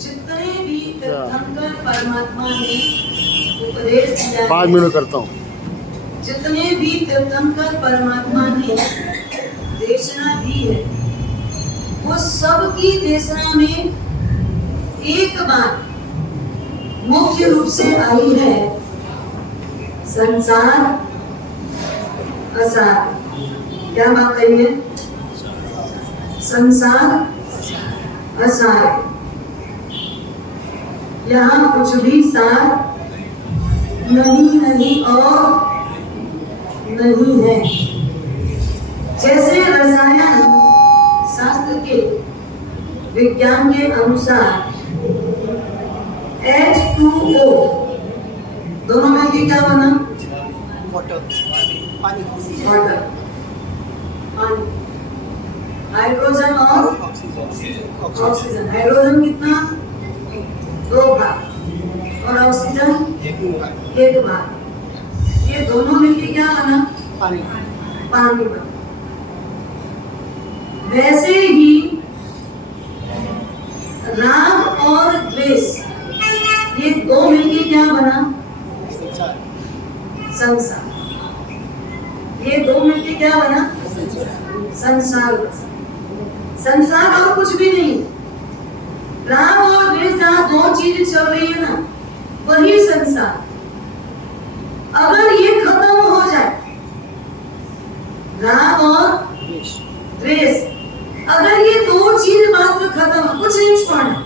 जितने भी तीर्थंकर परमात्मा ने उपदेश दिया, 5 मिनट करता हूँ। जितने भी तीर्थंकर परमात्मा ने देशना दी है, वो सबकी देशना में एक बात मुख्य रूप से आई है, संसार असार। क्या बात कही है? संसार असार। यहाँ कुछ भी सार नहीं और नहीं है। जैसे रसायन शास्त्र के विज्ञान के अनुसार H2O दोनों में के क्या बना? वाटर, पानी, वाटर, पानी, हाइड्रोजन और ऑक्सीजन। हाइड्रोजन कितना? 2 भाग और ऑक्सीजन 1 भाग। ये दोनों मिलके क्या बना? पानी। पानी बना। वैसे ही राग और द्वेष, ये 2 मिलके क्या बना? संसार। ये 2 मिलके क्या बना? संसार बना। संसार और कुछ भी नहीं। राग और द्वेष जहाँ 2 चीजें चल रही है ना, वही संसार। अगर ये खत्म हो जाए, राग और द्वेष, अगर ये 2 चीज मात्र खत्म, कुछ नहीं छोड़ना,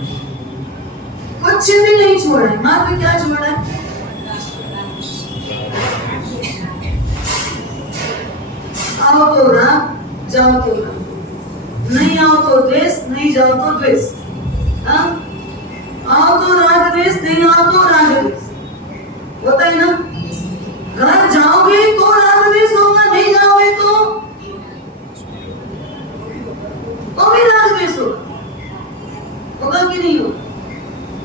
कुछ भी नहीं छोड़ना, मात्र क्या छोड़ना है? आओ तो राग, जाओ तो राग, नहीं आओ तो द्वेष, नहीं जाओ तो द्वेष। आओ तो राग द्वेष, नहीं आओ तो राग द्वेष। होता है ना? घर जाओगे तो राग द्वेष होगा, नहीं जाओगे तो भी राग द्वेष होगा कि नहीं होगा?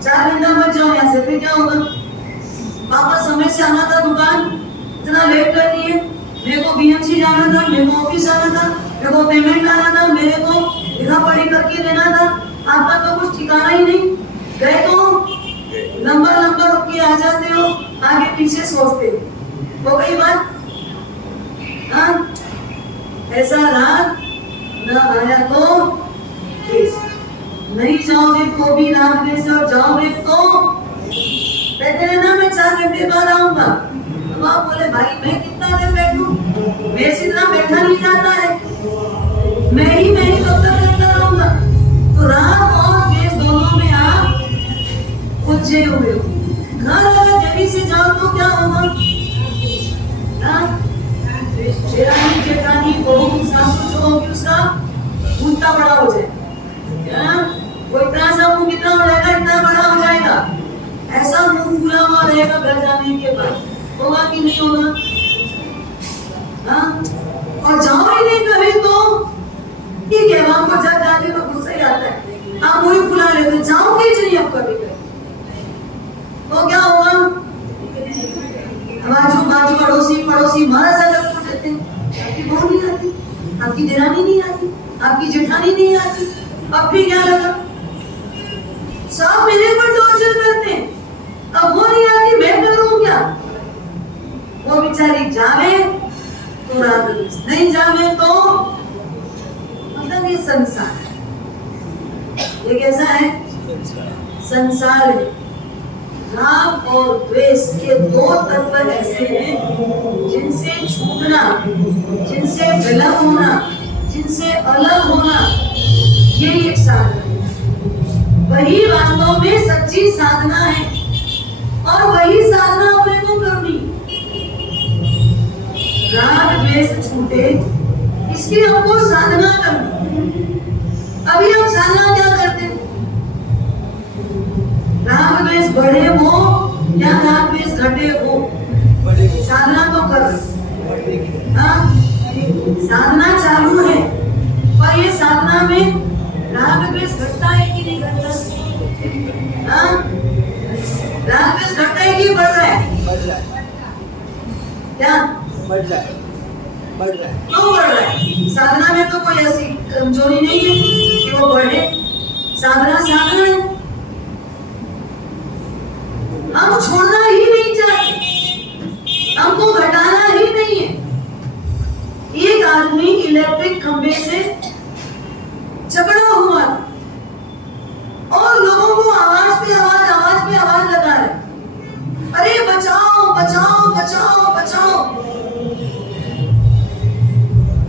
4 घंटा बच जाओ यहाँ से, फिर क्या होगा? वापस समय से आना था दुकान, इतना लेट कर दिए, मेरे को बीएमसी जाना था, मेरे को ऑफिस जाना था, मेरे को पेमेंट आना था, मेरे को लिखा पढ़ी करके देना था, आपका तो कुछ ठिकाना ही नहीं। गए तो लंबा रुक के आ जाते हो, आगे पीछे सोचते हो गई बात। हाँ, ऐसा राग न आया तो द्वेष, नहीं जाओगे तो भी राग द्वेष, और जाओगे तो कहते हैं ना मैं 4 घंटे बाद आऊंगा। अब आप बोले भाई मैं कितना देर बैठूं? मेरे से इतना बैठा नहीं जाता है, मैं ही कब तक करता रहूंगा? तो राग और द्वेष दोनों में आप उलझे हुए हो। घर अगर जल्दी से जाओ तो क्या होगा? जेठानी जेठानी बहू सासू जो होगी उसका मुंह बड़ा हो जाएगा, वो इतना सा मुंह कितना हो जाएगा? इतना बड़ा हो जाएगा। ऐसा मुंह फूला हुआ रहेगा घर जाने के बाद। होगा कि नहीं होगा? हाँ? और जाओ ही नहीं कभी तो ठीक है, वहां पर जब जाते तो गुस्सा ही आता है, आप मुंह फुला लेते, जाओगे नहीं अब कभी तो क्या होगा? बाजू पड़ोसी मारा सा लग जाते हैं, आपकी बहू नहीं आती, आपकी देरानी नहीं आती, आपकी जेठानी नहीं आती, अब भी क्या लगा? सब मेरे पर टॉर्चर करते हैं, अब वो नहीं आती, मैं करूं क्या? वो बेचारी जावे तो राग द्वेष, नहीं जावे तो मतलब ये संसार है। ये कैसा है? संसार है। राग और द्वेष के 2 तत्व ऐसे हैं जिनसे छूटना, जिनसे विलय होना, जिनसे अलग होना, ये एक साधना है। वही वास्तव में सच्ची साधना है और वही साधना अपने को करनी। राग द्वेष छूटे, इसकी हमको साधना करनी। अभी हम साधना क्या करते हैं? राग द्वेष बढ़े हो या राग द्वेष घटे हो, साधना तो कर रहे। हाँ, साधना चालू है, पर ये साधना में राग द्वेष घटता है कि नहीं घटता? हाँ, राग द्वेष घटता है कि बढ़ रहा है? बढ़ रहा है। क्या बढ़ रहा है? बढ़ रहा है। क्यों बढ़ रहा है? साधना में तो कोई ऐसी कमजोरी नहीं है कि वो बढ़े। साधना साधना है, हम छोड़ना ही नहीं चाहते, हमको घटाना ही नहीं है। एक आदमी इलेक्ट्रिक खंभे से जकड़ा हुआ और लोगों को आवाज पे आवाज लगा रहे, अरे बचाओ बचाओ बचाओ बचाओ।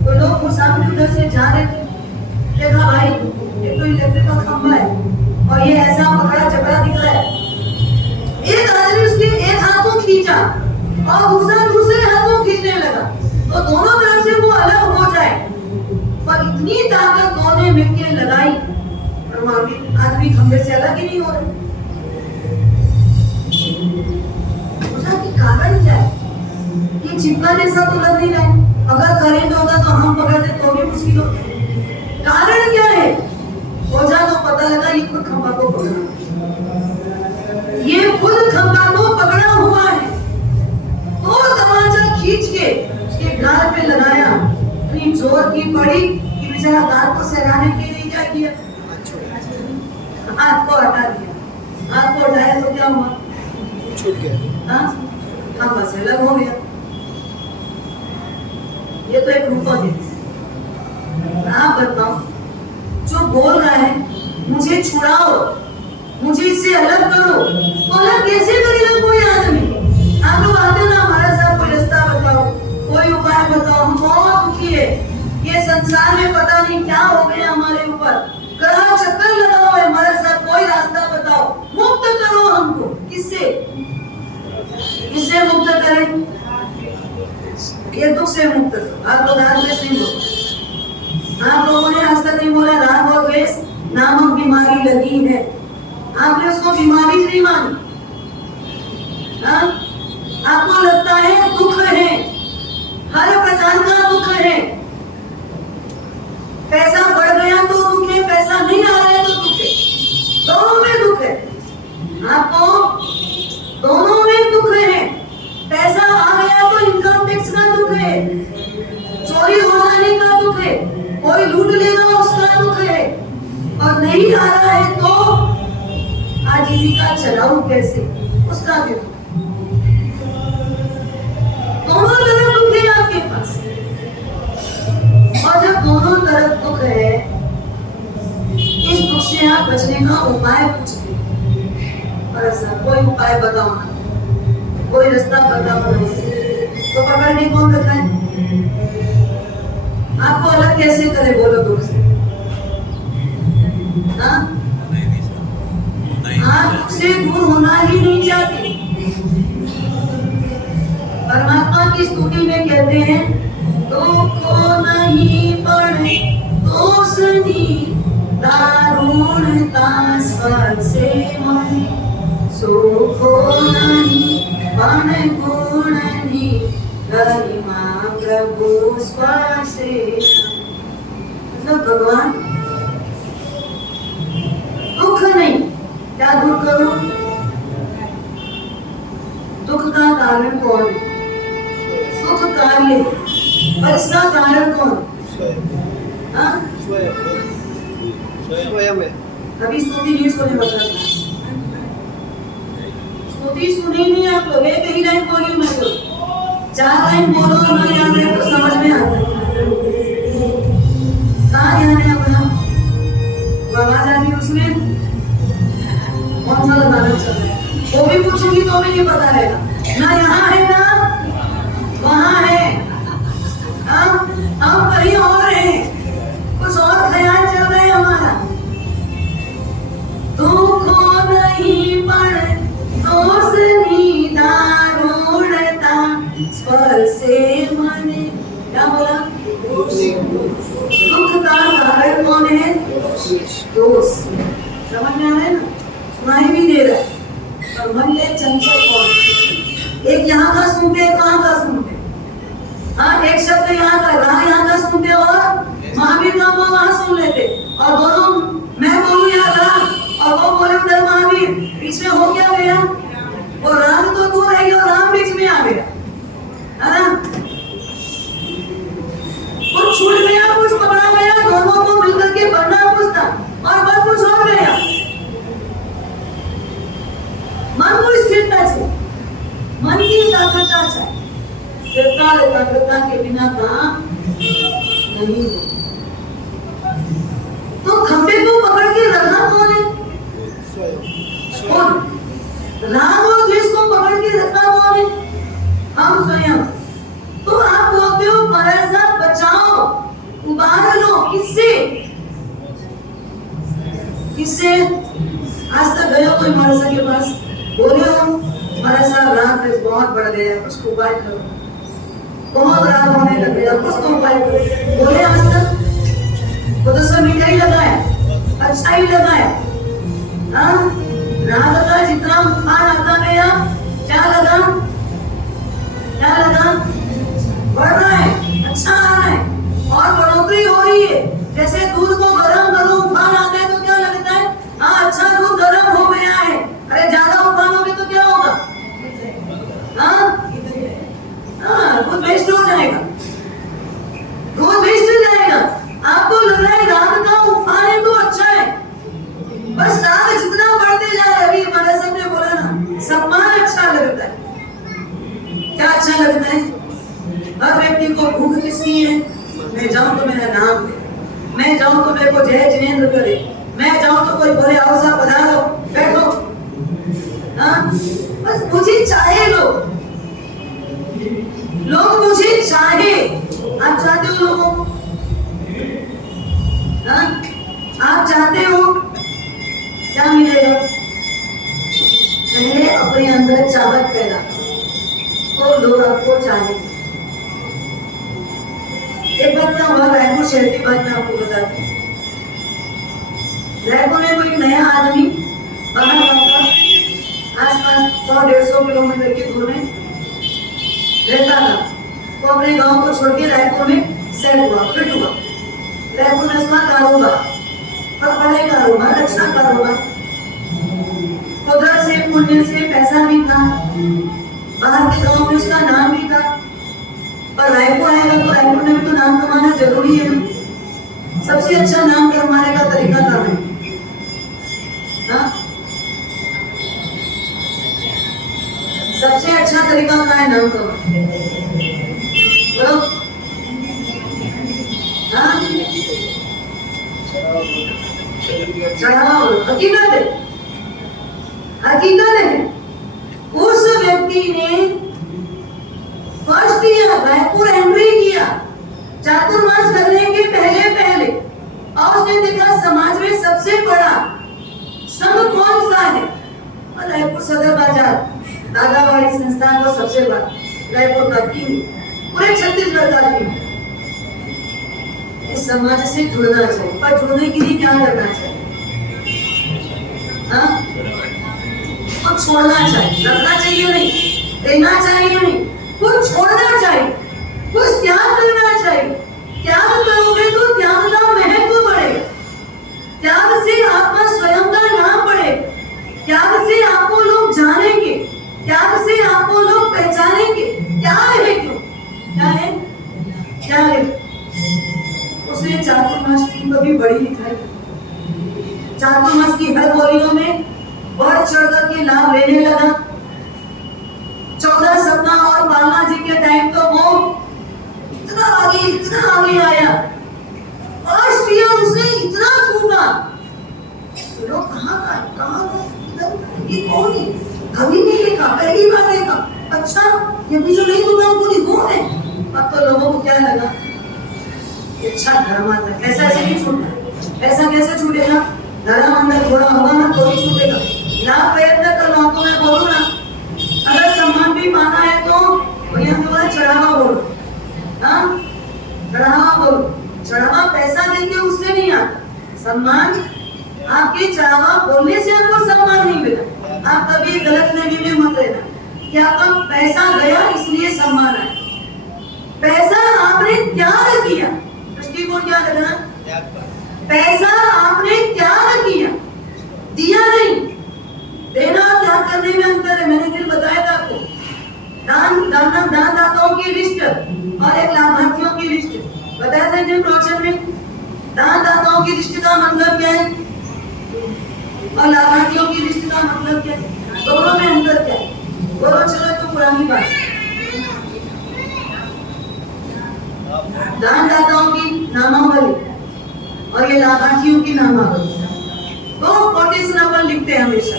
तो लोग मुसाफिर उधर से जा रहे थे, देखा भाई ये तो इलेक्ट्रिक का खंभा है और ये ऐसा पकड़ा जकड़ा दिख रहा है। एक आदमी उसके एक हाथ को खींचा और दूसरा दूसरे हाथ को खींचने लगा, तो दोनों तरफ से वो अलग हो जाए, पर इतनी ताकत दोनों मिलकर लगाई और वहां आदमी खंभे से अलग ही नहीं हो रहे। उसका कारण क्या है? ये चिपका जैसा तो लग नहीं रहा है, अगर करंट होगा तो हम पकड़ते तो भी मुश्किल होता। कारण क्या है? हो जा तो पता लगा ये खुद खंभा को पकड़ा, ये खुद खंभा को पकड़ा हुआ है। तो तमाचा खींच के उसके गाल पे लगाया, इतनी जोर की पड़ी कि बेचारा गाल को सहराने के लिए क्या किया, हाथ को हटा दिया। हाथ को हटाया तो क्या हुआ? छूट गया। हाँ, खंभा से अलग हो गया। ये तो एक रूप है। आप बताओ, जो बोल रहा है मुझे छुड़ाओ, मुझे इससे अलग करो, तो अलग कैसे करेगा कोई आदमी? आप लोग आते ना हमारे साथ, कोई रास्ता बताओ, कोई उपाय बताओ, हम बहुत दुखी है, ये संसार में पता नहीं क्या हो गया हमारे ऊपर, कड़ा चक्कर लगाओ हमारे साथ, कोई रास्ता बताओ, मुक्त करो हमको। किससे किससे मुक्त करें? ये दुख से मुक्त करो। आप लोग राग द्वेष नहीं बोलो, आप लोगों ने आज तक नहीं बोला राग और द्वेष नामक बीमारी लगी है, आपने उसको बीमारी नहीं मानी। हाँ? आपको लगता है दुख है, हर प्रकार का दुख है, पैसा बढ़ गया तो दुख है, पैसा नहीं आ रहा है तो दुख है, दोनों में दुख है। आपको दोनों में दुख है, पैसा आ गया तो इनकम टैक्स का दुख है, चोरी हो जाने का दुख है, कोई लूट लेगा उसका दुख है, और नहीं आ रहा है तो आजीविका चलाऊं कैसे, उसका भी। दोनों तरफ दुख है आपके पास, और जब दोनों तरफ दुख है, इस दुख से आप बचने का उपाय पूछते, और ऐसा कोई उपाय बताओ ना, कोई रास्ता बताओ ना, तो पकड़ने कौन रखा है? आपको अलग कैसे करे बोलो दुख से? हाँ? आप दुख से दूर होना ही नहीं चाहते। परमात्मा की स्तुति में कहते हैं, दुखो नहीं पड़े दोषनी दारुणता स्पर्शे मन, सुखो नहीं पण गुणनी गरिमा प्रभु स्पर्शे। मतलब भगवान दुख नहीं, क्या दूर करो? दुख का कारण कौन है? दुख कार्य, पर इसका कारण कौन? हाँ? कभी स्तुति नहीं सुने, मतलब स्तुति सुनी नहीं आप लोग, एक ही लाइन बोली मैं तो, 4 लाइन बोलो ना याद है तो समझ में आता है। कहाँ ध्यान है अपना? आवाज आ रही उसमें कौन सा गाना चल रहा है वो भी पूछूंगी तो भी नहीं पता रहेगा ना, यहाँ है ना वहाँ है, हम कहीं और हैं, कुछ और ख्याल चल रहा है हमारा। दुखो नहीं पड़े दोषनी दारुणता स्पर्शे मने, क्या बोला? दुख का कारण कौन है? दोष। समझ में आ रहा है ना? सुनाई भी दे रहा है, और मन में चंचल कौन? एक यहाँ का सुनते, एक वहाँ का सुनते। हाँ, एक शब्द यहाँ का, यहाँ का सुनते और महावीर नाम को वहाँ सुन लेते, और दोनों मैं बोलूं यहाँ राम और वो बोले उधर महावीर, बीच में हो क्या गया? वो राम तो दूर है और राम बीच में आ गया, है ना? कुछ छूट गया, कुछ पकड़ा गया, दोनों को मिलकर के बनना कुछ था और बस कुछ हो गया। मन को स्थिरता और एकाग्रता के बिना काम नहीं हो। तो खंबे को पकड़ के रखना कौन है? कौन? राग और द्वेष को पकड़ के रखना कौन है? हम स्वयं। तो आप बोलते हो परसा बचाओ, उबार लो, किससे? किससे? आज तक गए कोई महाराजा के पास, बोले हो महाराजा राग बहुत बढ़ गया, कुछ उपाय करो, बहुत राग होने लग गया, कुछ तो उपाय करो, बोले आज तक? वो तो सब मिठाई लगाए, अच्छा ही लगाए। हाँ, राग का जितना उफान आता गया, क्या लगा? क्या लगा? बढ़ रहा है, अच्छा आ रहा है और बढ़ोतरी हो रही है। जैसे दूध को गर्म करो, उफान आता है तो क्या लगता है? हाँ, अच्छा दूध गर्म हो गया है। अरे ज्यादा उफान हो गया तो क्या होगा? हाँ, दूध वेस्ट हो जाएगा, दूध वेस्ट हो जाएगा। आपको लग रहा है राग का उफान है तो अच्छा है, बस राग जितना बढ़ते जा रहा है, अभी हमारे सबने बोला ना, सम्मान अच्छा लगता है। क्या अच्छा लगता है? हर व्यक्ति को भूख किसकी है? मैं जाऊं तो मेरा नाम ले, मैं जाऊं तो मेरे को जय जिनेंद्र करे, मैं जाऊं तो कोई बोले आओ साहब पधारो बैठो। हाँ, बस मुझे चाहे लोग मुझे चाहे। आप चाहते हो लोगों को? हाँ, आप चाहते हो क्या मिलेगा? पहले अपने अंदर चाहत पैदा तो लोग आपको चाहे। एक बात क्या हुआ, रायपुर शहर की बात मैं आपको बताती हूँ। रायपुर में कोई नया आदमी बाहर गाँव का आसपास 100-150 किलोमीटर की दूर में रहता था, तो अपने गांव को छोड़ के रायपुर में सेट हुआ, फिट हुआ। रायपुर में उसका कारोबार और बड़े कारोबार, अच्छा कारोबार, उधर से पुण्य से पैसा भी था, बाहर के गांव में उसका नाम भी था। और रायपुर आएगा तो रायपुर में भी तो नाम कमाना जरूरी है ना। सबसे अच्छा नाम कमाने का तरीका क्या है? हाँ? सबसे अच्छा तरीका क्या है नाम कमाने? बोलो। हाँ? चढ़ावा। हकीकत है, हकीकत है। उस व्यक्ति ने फर्स्ट किया, रायपुर एंट्री किया चातुर्मास करने के पहले और उसने देखा समाज में सबसे बड़ा संघ कौन सा है? और रायपुर सदर बाजार दादावाड़ी संस्थान को सबसे बड़ा रायपुर का किंग, पूरे छत्तीसगढ़ का किंग। इस समाज से जुड़ना चाहिए, पर जुड़ने के लिए क्या करना चाहिए? हाँ? कुछ छोड़ना चाहिए, रखना चाहिए नहीं, देना चाहिए नहीं, कुछ छोड़ना चाहिए, कुछ त्याग करना चाहिए। त्याग करोगे तो त्याग का महत्व बढ़ेगा, त्याग से आपका स्वयं का नाम बढ़ेगा, त्याग से आपको लोग जानेंगे, त्याग से आपको लोग पहचानेंगे। क्या है? क्यों क्या है? क्या है? उसने चातुर्मास की कभी बड़ी लिखाई, चातुर्मास की हर बोलियों में बढ़ चढ़कर के लाभ लेने लगा। 14 सप्ताह और पालना जी के टाइम तो वो इतना आगे आया। फर्स्ट ईयर उसने इतना फूका, लोग कहाँ ये कौन है? कभी नहीं देखा, पहली बार देखा। अच्छा, ये भी जो नहीं दुकान पूरी कौन है? अब तो लोगों को क्या लगा, अच्छा धर्म आता है, ऐसा ऐसे नहीं छूटता। ऐसा कैसे छूटेगा? धर्म अंदर थोड़ा होगा ना तो ही छूटेगा। ना प्रयत्न कर लो, तो मैं बोलूँ ना, अगर सम्मान भी पाना है तो यहाँ के बाद चढ़ावा बोलो। हाँ, चढ़ावा बोलो। चढ़ावा पैसा देंगे उससे नहीं आता सम्मान। आपके चढ़ावा बोलने से आपको सम्मान नहीं मिला। आप कभी गलत फहमी में मत रहना कि आपका पैसा गया इसलिए सम्मान आया। पैसा आपने त्याग किया, दृष्टिकोण क्या रखना? पैसा आपने त्याग किया, दिया नहीं। देना और त्याग करने में अंतर है, मैंने फिर बताया था आपको। दानदाताओं की लिस्ट और एक लाभार्थियों की लिस्ट बताया था जिन प्रवचन में। दानदाताओं की लिस्ट का मतलब क्या है और लाभार्थियों की लिस्ट का मतलब क्या है? दोनों में अंतर क्या है? बोलो। चलो तो पुरानी बात, दानदाताओं की नामावली और ये लाभार्थियों की नामावली, दो कोटेशन अपन लिखते हैं हमेशा।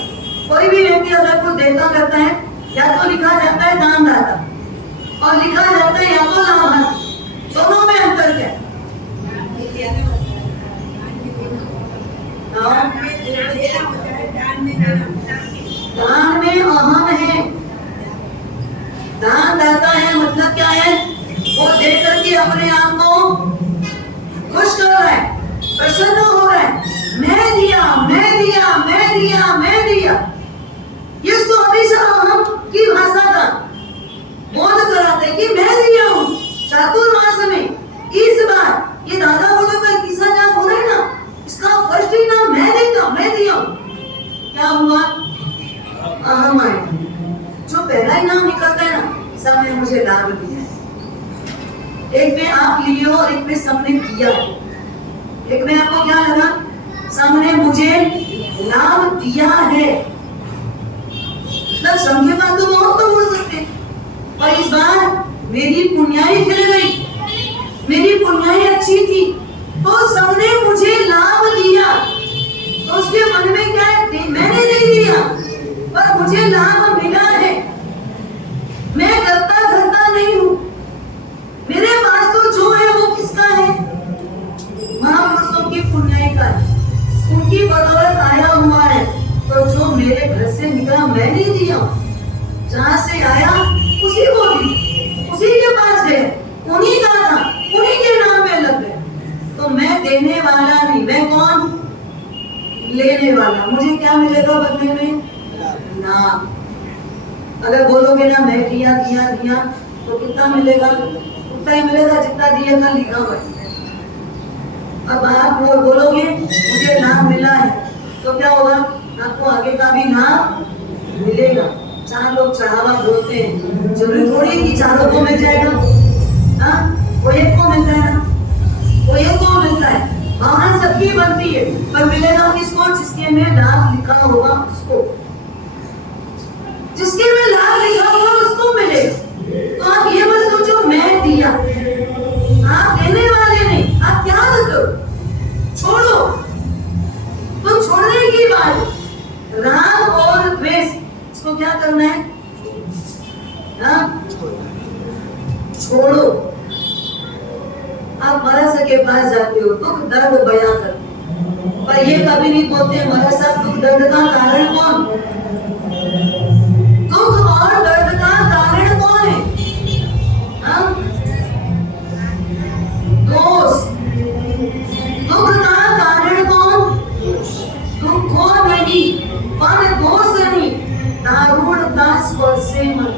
कोई भी व्यक्ति अगर कुछ देता करता है, या तो लिखा जाता है दानदाता और लिखा जाता है या तो लाभार्थी। दोनों में अंतर क्या है? दान में अहम है, दानदाता है मतलब क्या है? वो दे करके अपने आप को खुश कर रहा है, प्रसन्न हो रहा है। मैं दिया, मैं दिया, मैं दिया, मैं दिया। इसको हमेशा अहम की भाषा का बोध कराते हैं कि मैं दिया हूँ। चातुर्मास में इस बार ये दादा बोलो का किस्सा जहाँ हो रहा है ना, इसका फर्स्ट ही नाम मैं देता, मैं दिया हूँ। क्या हुआ? अहम आया। जो पहला ही नाम निकलता है ना, सबने मुझे लाभ दिया है। एक में आप लिए हो और एक में सबने दिया है। एक में आपको क्या लगा? सबने मुझे लाभ दिया है। मतलब सबके पास तो बहुत तो बोल सकते, और इस बार मेरी पुण्याई खिल गई, मेरी पुण्याई अच्छी थी, तो सबने मुझे लाभ दिया। तो उसके मन में क्या है? मैंने नहीं दिया पर मुझे लाभ मिला है। मैं करता धरता नहीं हूँ, मेरे पास तो जो है वो किसका है? महापुरुषों की पुण्याई का है, उनकी बदौलत आया हुआ है। तो जो मेरे घर से निकला मैं नहीं दिया, जहाँ से आया उसी को दी, उसी के पास गए, उन्हीं का था, उन्हीं के नाम पे लग गए। तो मैं देने वाला नहीं, मैं कौन? लेने वाला। मुझे क्या मिलेगा बदले में? नाम। अगर बोलोगे ना मैं दिया दिया दिया, तो कितना मिलेगा? उतना ही मिलेगा जितना दिया था लिखा हुआ। अब आप बोलोगे मुझे नाम मिला है, तो क्या होगा? आपको आगे का भी नाम मिलेगा। चार लोग चढ़ावा बोलते हैं, जरूरी थोड़ी कि चारों को मिल जाएगा। हाँ, वो एक को मिलता है ना, वो एक को मिलता है। भावना सबकी बनती है, पर मिलेगा किसको? जिसके में नाम लिखा होगा उसको, जिसके में लाभ लिखा होगा उसको मिलेगा। तो आप ये मत सोचो मैं दिया, आप देने वाले नहीं, आप त्याग करो, छोड़ो। तो छोड़ने की बात, राग और द्वेष, इसको क्या करना है? छोड़ो। आप महाराज के पास जाते हो, दुख दर्द बयां कर, पर ये कभी नहीं बोलते महाराज साहब दुख दर्द का कारण कौन? दुख और दर्द का कारण कौन है? दोष। दुख का कारण कौन? दुख को नहीं, पर दोष नहीं। दारुण दास वर्षे मन।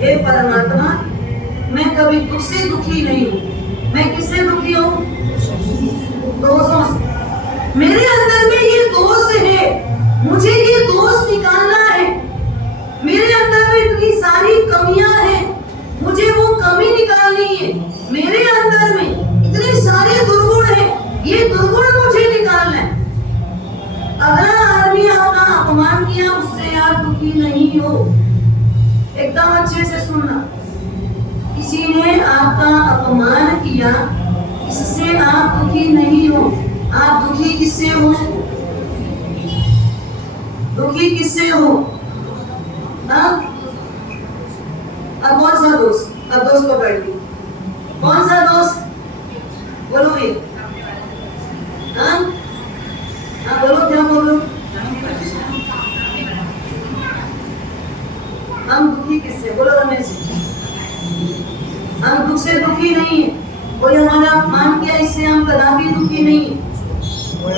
हे परमात्मा, मैं कभी दुख से दुखी नहीं हूँ। मैं किससे दुखी हूँ? दोषों से। मेरे अंदर में ये दोष है, मुझे ये दोष निकालना है। मेरे अंदर में इतनी सारी कमियां हैं, मुझे वो कमी निकालनी है। मेरे अंदर में इतने सारे दुर्गुण हैं, ये दुर्गुण मुझे निकालना है। अगला आदमी आपका अपमान किया, उससे आप दुखी नहीं हो। एकदम अच्छे से सुनना। किसी ने आपका अपमान किया, इससे आप दुखी नहीं हो। आप दुखी किससे हो? दुखी किससे हो? अब कौन सा दोस्त? अब दोस्त पकड़ ली। कौन सा दोस्त? बोलोगे? हाँ, बोलो, क्या बोलो? हम दुखी किससे? बोलो रमेश। हम दुख से दुखी नहीं है। कोई हमारा अपमान किया, इससे हम कदापि दुखी नहीं है।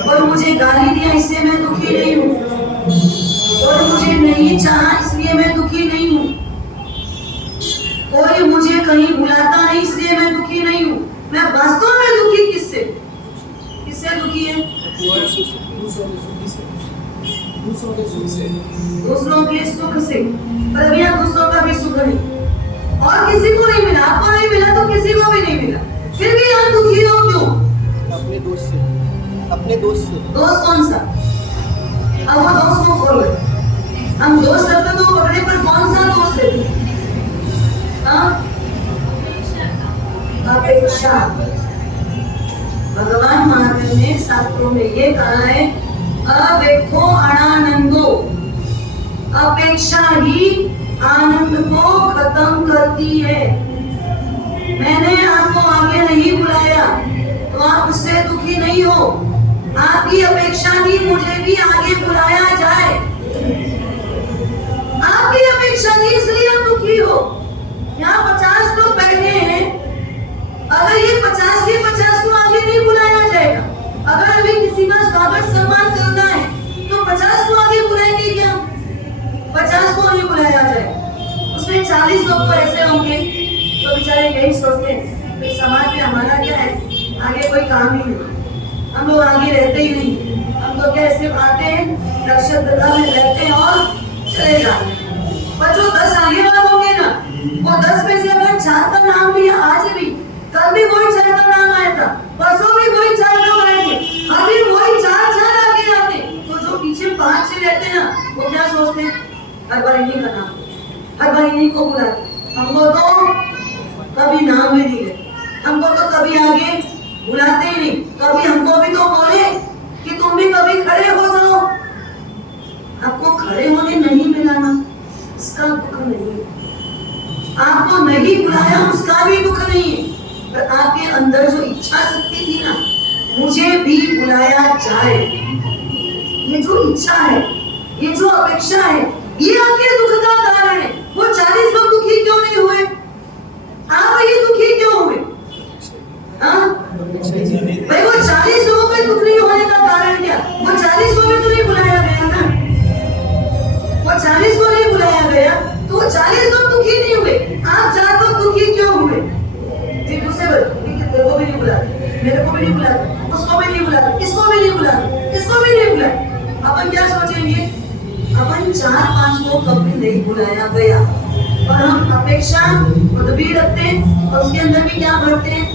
कोई मुझे गाली दिया, इससे मैं दुखी नहीं हूँ। कोई मुझे नहीं चाहा, इसलिए मैं दुखी नहीं हूँ। कोई मुझे कहीं बुलाता नहीं, इसलिए मैं दुखी नहीं हूँ। मैं वास्तव में दुखी किससे? किससे दुखी है? दूसरों के सुख से। पर अभी आप दूसरों का भी सुख नहीं, और किसी को नहीं मिला। आपको नहीं मिला तो किसी को भी नहीं मिला, फिर भी आप दुखी हो। क्यों? अपने दोस्त से। अपने दोस्त से। दोस्त कौन सा? अब वो दोस्त को खोलो। हम दोस्त शब्द को पकड़े, पर कौन सा दोस्त है? अपेक्षा। भगवान महावीर ने शास्त्रों में ये कहा है, अवेक्षो अनानंदो, अपेक्षा ही आनंद को खत्म करती है। मैंने आपको आगे नहीं बुलाया तो आप उससे दुखी नहीं हो। आपकी अपेक्षा थी मुझे भी आगे बुलाया जाए, आपकी अपेक्षा थी इसलिए आप दुखी हो। यहाँ 50 लोग बैठे हैं, अगर ये 50 के 50 को आगे नहीं बुलाया जाएगा, अगर अभी किसी का स्वागत सम्मान करना है तो 50 को आगे बुलाएंगे क्या? 50 को नहीं बुलाया जाए, उसमें 40 लोग तो ऐसे होंगे तो बेचारे यही सोचते हैं कि समाज में हमारा क्या है, आगे कोई काम ही नहीं, हम लोग आगे रहते ही नहीं, हम तो क्या सिर्फ आते हैं, नक्षत्र में रहते हैं और चले जाते हैं। पर जो 10 आगे वाले होंगे ना, वो 10 में से अगर 4 का नाम लिया आज भी, कल भी कोई 4 का नाम आया था, परसों भी कोई 4 लोग आएंगे, हर दिन वही 4 आगे आते, तो जो पीछे 5 से रहते हैं ना, वो क्या सोचते हैं, हर बार इन्हीं का नाम, हर बार इन्हीं को बुलाते, हमको तो कभी नाम भी नहीं लेते, हमको तो कभी आगे बुलाते ही नहीं, कभी हमको भी तो बोले कि तुम भी कभी खड़े हो जाओ। आपको खड़े होने नहीं मिला ना, इसका दुख नहीं है, आपको नहीं बुलाया उसका भी दुख नहीं है, पर आपके अंदर जो इच्छा शक्ति थी ना, मुझे भी बुलाया जाए, ये जो इच्छा है, ये जो अपेक्षा है, ये आपके दुख का कारण है। वो 40 लोग दुखी क्यों नहीं हुए? आप ये दुखी क्यों हुए? हाँ भाई, वो 40 लोगों का दुख नहीं होने का कारण क्या? वो 40 को भी तो नहीं बुलाया गया ना, वो 40 को नहीं बुलाया गया तो वो 40 लोग दुखी नहीं हुए, आप 4 लोग दुखी क्यों हुए? जी दूसरे तेरे को भी नहीं बुलाया, मेरे को भी नहीं बुलाया, उसको भी नहीं बुलाया, इसको भी नहीं बुलाया, इसको भी नहीं बुलाया। अपन क्या सोचेंगे, अपन 4-5 को कभी नहीं बुलाया गया, और हम अपेक्षा खुद भी रखते हैं और उसके अंदर भी क्या भरते हैं,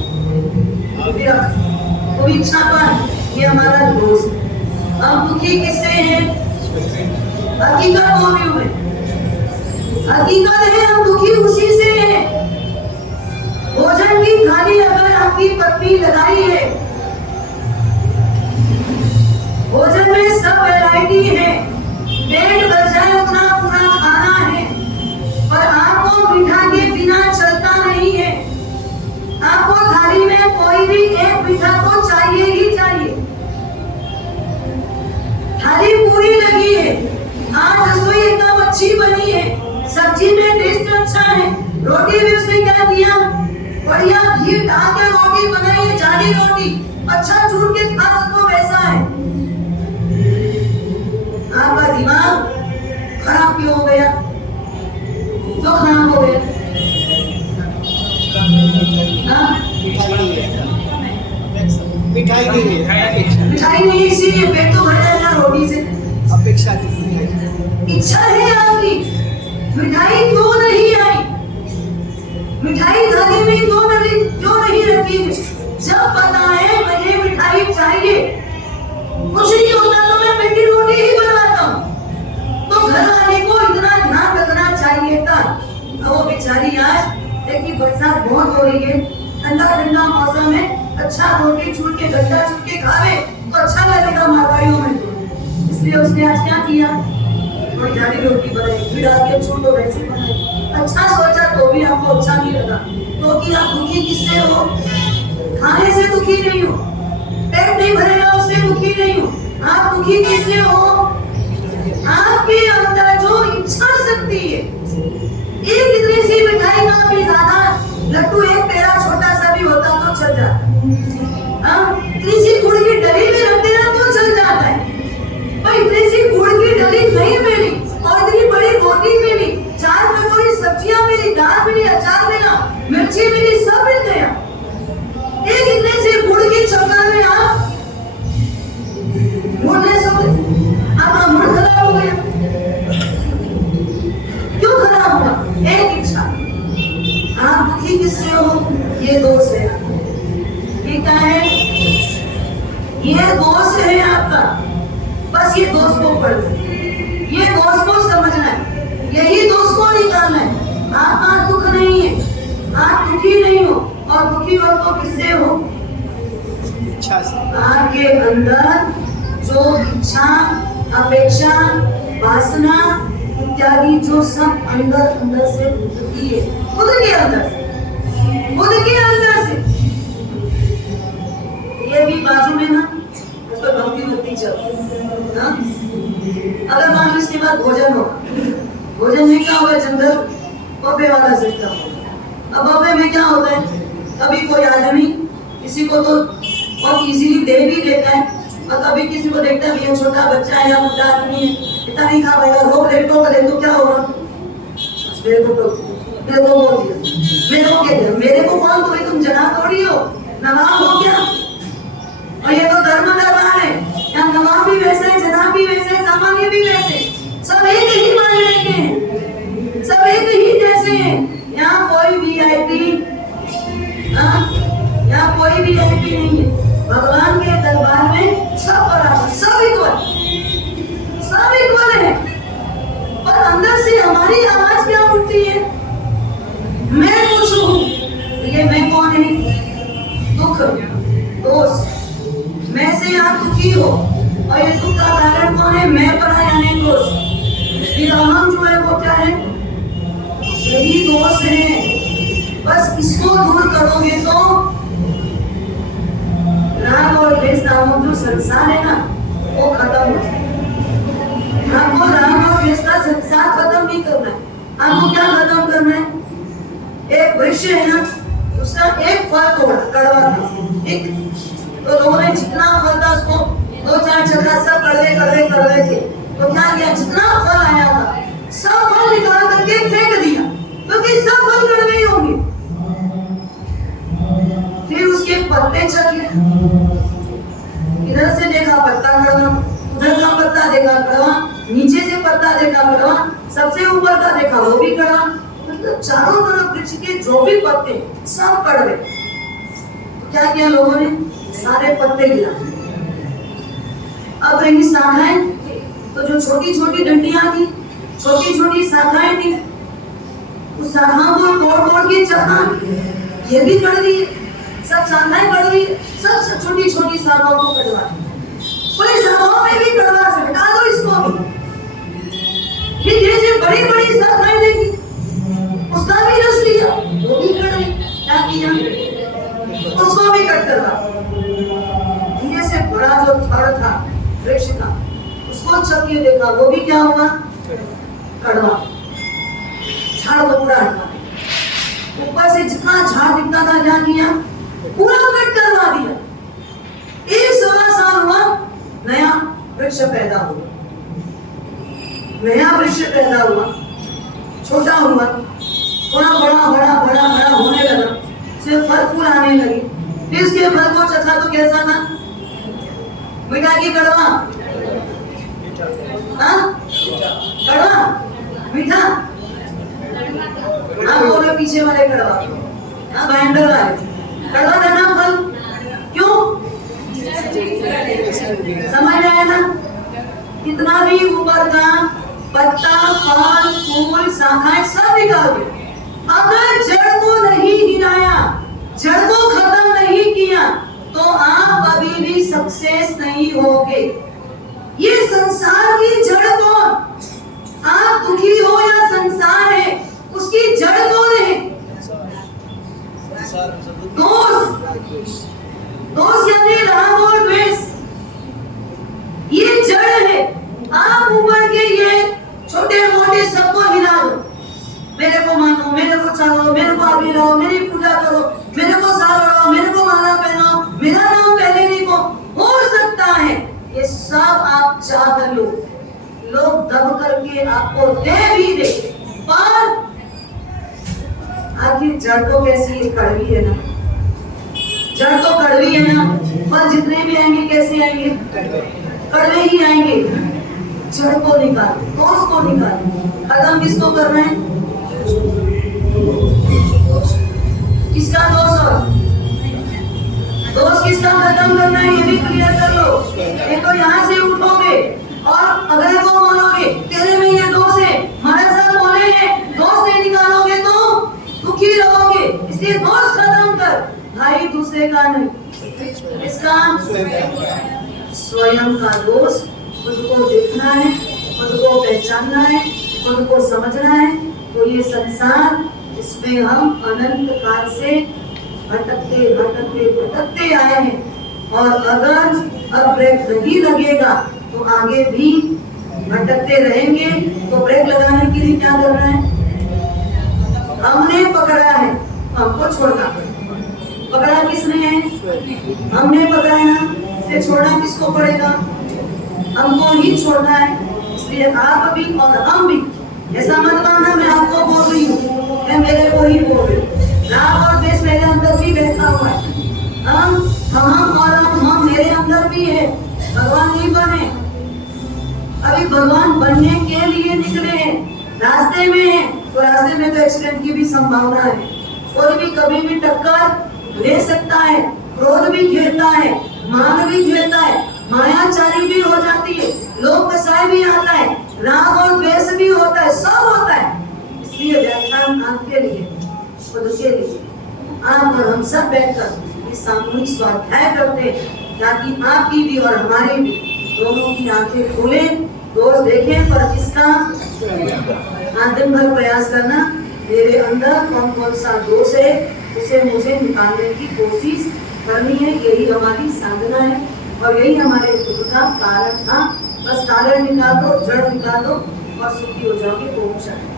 वो इच्छा पर, ये हमारा दोस्त। हम दुखी किससे हैं? हकीकत बोल रही हूँ मैं, हकीकत है हम दुखी उसी से हैं। भोजन की थाली अगर आपकी पत्नी लगाई है, भोजन में सब वैरायटी है, पेट भर जाए उतना पूरा खाना है, पर आपको मीठा के बिना चलता नहीं है, आपको थाली में कोई भी एक मीठा तो चाहिए ही चाहिए। थाली पूरी लगी है, आज रसोई एकदम अच्छी बनी है, सब्जी में टेस्ट अच्छा है, रोटी भी उसने क्या दिया, बढ़िया घी डाल के रोटी बनाई है, जाली रोटी, अच्छा चूर के खा सको वैसा है। आपका दिमाग खराब क्यों हो गया? क्यों खराब हो गया? मिठाई नहीं है, मिठाई नहीं, इसीलिए पेट तो भर जाएगा रोटी से। अपेक्षा थी मिठाई, इच्छा है आपकी, मिठाई क्यों नहीं आई? मिठाई थाली में क्यों नहीं रखी? जब पता है मुझे मिठाई चाहिए, कुछ नहीं होता तो मैं मीठी रोटी ही बनवाता हूँ, तो घर वाले को इतना ध्यान रखना चाहिए था। वो बेचारी आज देखिए बरसात बहुत हो रही है, ठंडा ठंडा मौसम है, अच्छा रोटी छूट के गड्ढा छूट के खावे तो अच्छा लगेगा माताओं में, इसलिए उसने आज क्या किया, थोड़ी जाली रोटी बनाई, घी डाल के छूट तो वैसे बनाई, अच्छा सोचा तो भी आपको अच्छा नहीं लगा, तो कि आप दुखी किससे हो? खाने से दुखी नहीं हो, पेट नहीं भरेगा उससे दुखी नहीं हो, आप दुखी किससे हो? आपके अंदर जो इच्छा शक्ति है, एक इतनी सी मिठाई का भी ज्यादा लड्डू एक पेड़ा छोटा सा भी होता तो चल जाता, इतनी सी गुड़ की डली में रख देना तो चल जाता है, पर इतनी सी गुड़ की डली नहीं मिली और इतनी बड़ी रोटी मिली, 4 कटोरी सब्जियां मिली, दाल मिली, अचार मिला, मिर्ची मिली, सब मिल गया, एक इतने से गुड़ की चक्कर में आप भूलने सो, आप इच्छा, अपेक्षा, वासना इत्यादि जो सब अंदर अंदर से उठती है, खुद के अंदर से ये भी बाजू में ना उस पर भक्ति भक्ति चलती है ना। अगर मान लो इसके बाद भोजन होगा, भोजन में क्या होगा, जनरल बफे वाला सिस्टम होगा। अब बफे में क्या होता है, कभी कोई आदमी किसी को तो बहुत इजीली दे भी देता है, और कभी किसी को देखता है ये छोटा बच्चा है या बुढ़ा आदमी है, इतना नहीं खा पाएगा, रोक ले तो क्या होगा, मेरे को बोल दिया, मेरे को कौन, तो तुम जनाब थोड़ी हो, नवाब हो क्या। और ये तो धर्म दरबार है, यहाँ नवाब भी वैसे है, जनाब भी वैसे है, सामान्य भी वैसे, सब एक ही मायने के हैं, सब एक ही जैसे हैं। यहाँ कोई वीआईपी, यहाँ कोई वीआईपी नहीं है। भगवान के दरबार में सब बराबर, सब इक्वल है। पर अंदर से हमारी आवाज क्या उठती है, मैं कुछ हूँ, ये मैं कौन है, दुख, दोष, मैं से आप दुखी हो, और ये दुख का कारण कौन है, मैं परा यानी दोष। फिर अहम जो है वो क्या है, यही दोष है। बस इसको दूर करोगे तो राग और द्वेष नामक जो संसार है ना, वो खत्म हो जाए। आपको राग और द्वेष का संसार खत्म नहीं करना है, आपको क्या खत्म करना है, एक वृक्ष है ना, उसका एक फल तोड़ा, कड़वा था, एक तो लोगों ने जितना फल था उसको 2-4 चक्रा सब कड़वे थे, तो क्या किया, जितना फल आया था सब फल निकाल करके फेंक दिया, क्योंकि सब फल कड़वे ही होंगे। फिर उसके पत्ते चखे, इधर से देखा पत्ता कड़वा, उधर का पत्ता देखा कड़वा, नीचे से पत्ता देखा कड़वा, सबसे ऊपर का देखा वो भी कड़वा, मतलब चारों तरफ वृक्ष के जो भी पत्ते सब कड़वे। तो क्या किया लोगों ने, सारे पत्ते गिरा। अब रही शाखाएं, तो जो छोटी छोटी डंडियां थी, छोटी छोटी शाखाएं थी, उस शाखाओं को तोड़ के चखा, ये भी कड़वी है, सब शाखाएं कड़वी, सब छोटी छोटी शाखाओं को कड़वा, पूरी शाखाओं में भी कड़वा से हटा दो इसको भी। फिर जैसे बड़ी बड़ी शाखाएं देखी, उसका भी रस लिया, वो भी कड़वी, क्या किया, उसको भी कट करवा। धीरे से बड़ा जो थड़ था वृक्ष का, उसको चख के देखा, वो भी क्या हुआ, कड़वा, झाड़ को पूरा हटा, ऊपर से जितना झाड़ दिखता था क्या किया, पूरा कट करवा दिया। 1-1.25 साल हुआ, नया वृक्ष पैदा हुआ, छोटा हुआ, थोड़ा बड़ा होने लगा, सिर्फ फल फूल आने लगे। फिर उसके फल को चखा तो कैसा था, मीठा की कड़वा, कड़वा मीठा, आप बोलो पीछे वाले कड़वा, बाइंडर वाले कड़वा था ना फल, क्यों, समझ में आया ना। कितना भी ऊपर का पत्ता, फल, फूल, शाखाएं सब निकाल दो, अगर जड़ को नहीं हिलाया, जड़ को खत्म नहीं किया, तो आप कभी भी सक्सेस नहीं होगे। ये संसार की जड़ कौन, आप दुखी हो या संसार है, उसकी जड़ कौन है, दोष यानी राग और द्वेष, ये जड़ है। आप ऊपर के ये छोटे मोटे सबको हिला दो, मेरे को मानो, मेरे को चाहो, मेरे को आगे लाओ, मेरी पूजा करो, मेरे को साल उड़ाओ, मेरे को माला पहनाओ, मेरा नाम पहले लिखो, हो सकता है ये सब आप चाह कर लो, लोग दब करके आपको दे भी दे, पर आखिर जड़ तो कैसी कड़वी है ना, जड़ तो कड़वी है ना, फल जितने भी आएंगे कैसे आएंगे, कड़वे ही आएंगे। जड़ को निकाल, दोष को निकाल, खत्म किसको करना है, किसका दोष, दोष किसका खत्म करना है, ये भी क्लियर कर लो। ये तो यहाँ से उठोगे और अगले को बोलोगे तेरे में ये दोष है, महाराज साहब बोले हैं दोष नहीं निकालोगे तो दुखी रहोगे, इसलिए दोष खत्म कर। भाई दूसरे का नहीं, इसका स्वयं का दोष खुद को देखना है, खुद को पहचानना है, खुद को समझना है, तो ये संसार इसमें हम अनंत काल से भटकते भटकते भटकते आए हैं। और अगर अब ब्रेक नहीं लगेगा तो आगे भी भटकते रहेंगे। तो ब्रेक लगाने के लिए क्या करना है? हमने पकड़ा है, हमको छोड़ना पड़ेगा। पकड़ा किसने है? हमने पकड़ा है ना, इसे छोड़ना किसको पड़ेगा? हमको ही छोड़ना है। इसलिए आप भी और हम भी, ऐसा मत मानना मैं आपको बोल रही हूँ, मैं मेरे को ही बोल रही हूँ। राग और द्वेष मेरे अंदर भी बैठा हुआ है। हम और हम मेरे अंदर भी है। भगवान नहीं बने, अभी भगवान बनने के लिए निकले हैं, रास्ते में हैं। तो रास्ते में तो एक्सीडेंट की भी संभावना है, कोई भी कभी भी टक्कर ले सकता है, क्रोध भी घेरता है, मान भी घेरता है, मायाचारी भी हो जाती है, लोभ कसाय भी आता है, राग और द्वेष भी होता है, सब होता है। इसलिए व्याख्यान आपके लिए, खुद के लिए, आप और हम सब बैठकर इस सामूहिक स्वाध्याय करते हैं, ताकि आपकी भी और हमारी भी दोनों की आंखें खोले, दोष देखें, पर किसका? आज दिन भर प्रयास करना, मेरे अंदर कौन कौन सा दोष है उसे मुझे निकालने की कोशिश करनी है। यही हमारी साधना है और यही हमारे दुख का कारण था। बस कारण निकाल दो, जड़ निकाल दो और सुखी हो जाओगे। ओम शांति।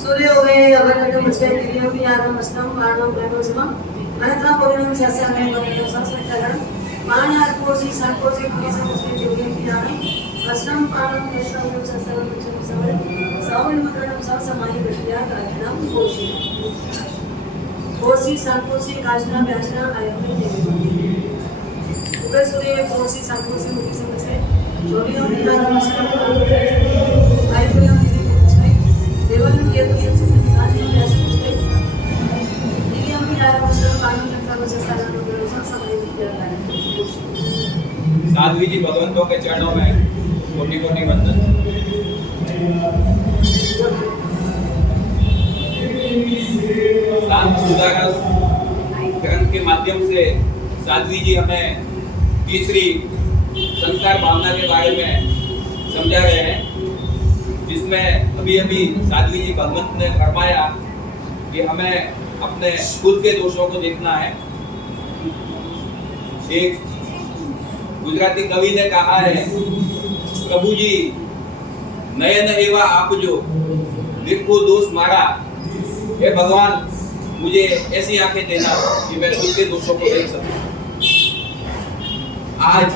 सूर्य हो गए अवगत मुझे क्रियों की आगम अष्टम पाणो प्रणो समम महत्व पूर्णम शासन में बने संस्कृतरण मान आत्मोसी साकोसी की समझने योग्य की आगम अष्टम पाणो प्रणो शासन में समझ सावन मकरम सब समाई विद्या का नाम कोशी कोशी साकोसी काजना व्याजना आयतन देवी उदय सूर्य कोशी साकोसी मुखी समझे जोड़ियों की आगम अष्टम पाणो आयतन देवन ये तो सबसे निकाल दिया ऐसे कुछ नहीं लेकिन हम भी आराम से पानी का वजह से सारा लोग सब समय दिया है। साध्वी जी भगवंतों के चरणों में कोटि कोटि वंदन। शांत सुधारस ग्रंथ के माध्यम से साध्वी जी हमें तीसरी संस्कार भावना के बारे में समझा रहे हैं, जिसमें अभी अभी साध्वी जी भगवंत ने फरमाया कि हमें अपने खुद के दोषों को देखना है। एक गुजराती कवि ने कहा है, प्रभु जी नयन एवा आप जो देखो दोष मारा, हे भगवान मुझे ऐसी आंखें देना कि मैं खुद के दोषों को देख सकूं। आज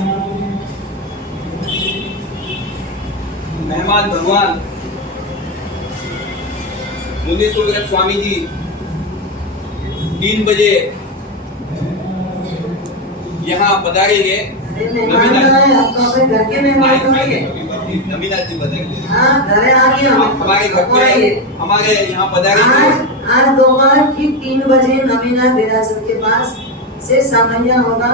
मेहमान भगवान मुनीश्वर स्वामी जी 3 बजे यहाँ पधारेंगे। अरे मेहमान आए, आप तो अपने घर के मेहमान होंगे। नवीनाथ जी पधारेंगे। हाँ, घरे आ गए हम। हमारे घर पे हमारे यहाँ पधारेंगे। आज दोपहर ठीक 3 बजे नवीनाथ देरासर के पास से सामैया होगा।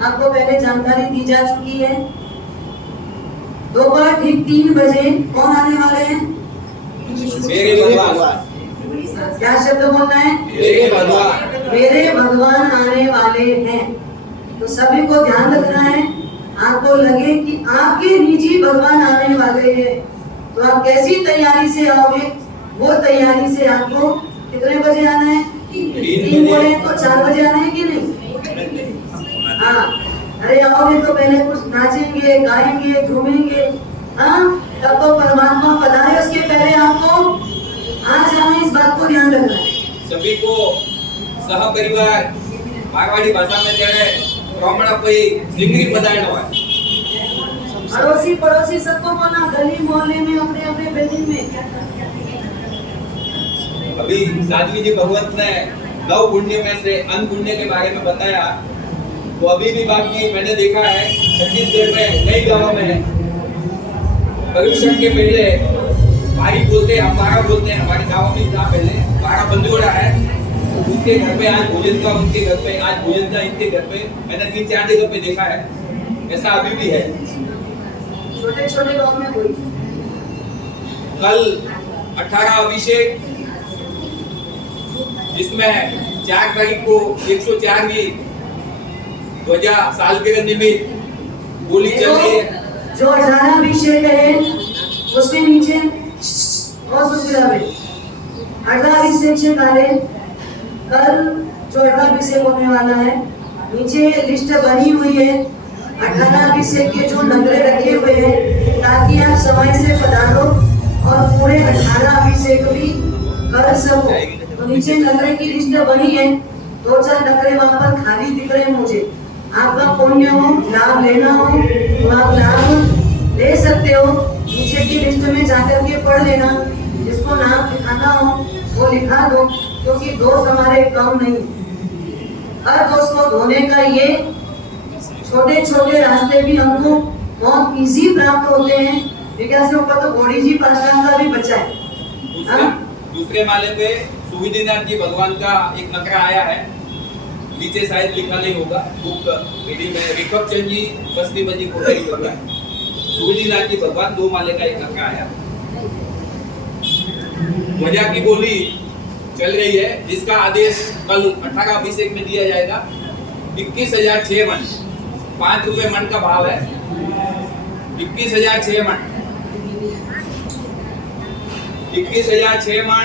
आपको पहले जानकारी दी जा चुकी है। दोपहर ठीक 3 बजे कौन आने वाले हैं? मेरे भगवान। क्या शब्द बोलना है? मेरे भगवान। मेरे भगवान आने वाले हैं। तो सभी को ध्यान रखना है। आपको लगे कि आपके निजी भगवान आने वाले हैं, तो आप कैसी तैयारी से आओगे? वो तैयारी से आपको कितने बजे आना है? 3 बोले तो 4 बजे आना है कि नहीं? हाँ, अरे आओगे तो पहले कुछ नाचेंगे, गाएंगे, झूमेंगे। हाँ, तब तो परमात्मा पधारे, उसके पहले आपको आ जाना, इस बात को ध्यान रखना है। सभी को सह परिवार मारवाड़ी भाषा में कहे ब्राह्मणपई सिंगरी पधारना है। अड़ोसी पड़ोसी सबको बोलना, गली मोहल्ले में, अपने अपने बिल्डिंग में। अभी साध्वी जी भगवंत ने 9 पुण्य में से अन्न पुण्य के बारे में बताया, तो अभी भी बाकी मैंने देखा है छत्तीसगढ़ में कई गांवों में पर्यूषण के पहले भाई बोलते हैं, हम 12 बोलते हैं। हमारे गांव में था पहले 12 बंदूड़ा है, उनके घर पे आज भोजन का, उनके घर पे आज भोजन का, इनके घर पे मैंने 3-4 जगह पे देखा है। ऐसा अभी भी है। छोटे छोटे गांव में कोई कल 18 अभिषेक, जिसमें 4 तारीख को 104वीं ध्वजा सालगिरह निमित्त गोली चल रही है। जो 18 अभिषेक है उसके नीचे और सुनकर 18 अभिषेक से पहले कल जो 18 अभिषेक होने वाला है, नीचे लिस्ट बनी हुई है 18 अभिषेक के जो नगरे रखे हुए हैं, ताकि आप समय से पधारो और पूरे 18 अभिषेक भी कर सको। तो नीचे नगरे की लिस्ट बनी है, 2-4 नगरे वहां पर खाली दिख रहे हैं मुझे। आपका पुण्य हो, लाभ लेना हो तो आप लाभ ले सकते हो। नीचे की लिस्ट में जाकर के पढ़ लेना, जिसको नाम लिखाना हो वो लिखा दो, क्योंकि दोस्त हमारे कम नहीं। हर दोस्त को धोने का ये छोटे छोटे रास्ते भी हमको बहुत इजी प्राप्त होते हैं। विकास से ऊपर तो घोड़ी जी पाठशाला का भी बच्चा है। दूसरे माले पे सुविधिनाथ जी भगवान का एक नकरा आया है, नीचे शायद लिखा नहीं होगा बुक रीडिंग में। रिकब चंद जी बस्ती बजी कोटा ही कर रहा है। सुविधिनाथ जी भगवान 2 माले का एक नकरा आया। ध्वजा की बोली चल रही है, जिसका आदेश कल 18 अभिषेक में दिया जाएगा। 21,006 मन, 5 रुपए मन का भाव है। 21,006 मन, 21,006 मन